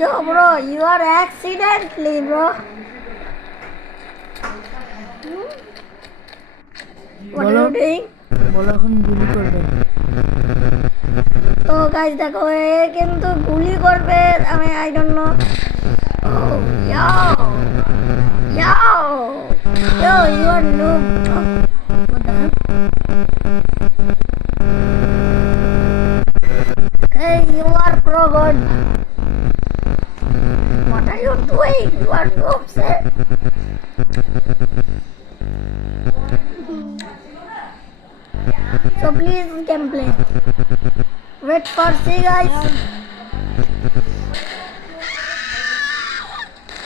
Yo, bro, you are accidentally, bro. What are you doing? বলো এখন গুলি করবে। তো গাইস দেখো এ কিন্তু গুলি করবে আমি I don't know yo yo yo you are noob what the hell hey you are pro god what are you doing you are noob sir so please gameplay wait for see guys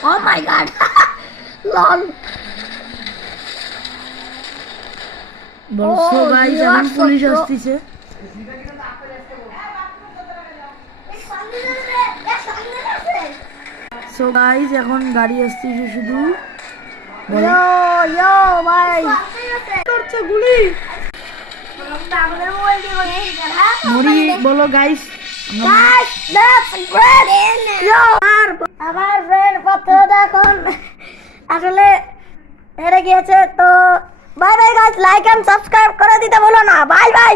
oh my god lol বলছো guys you এখন are so police pro. আসছে। So guys এখন গাড়ি আসছে শুধু yo yo ভাই করছে গুলি মরি বলো guys guys that's great yo আমার ফ্রেন্ড কত দেখুন আসলে হেরে গিয়েছে তো bye bye guys like and subscribe করে দিতে ভুলো না বাই বাই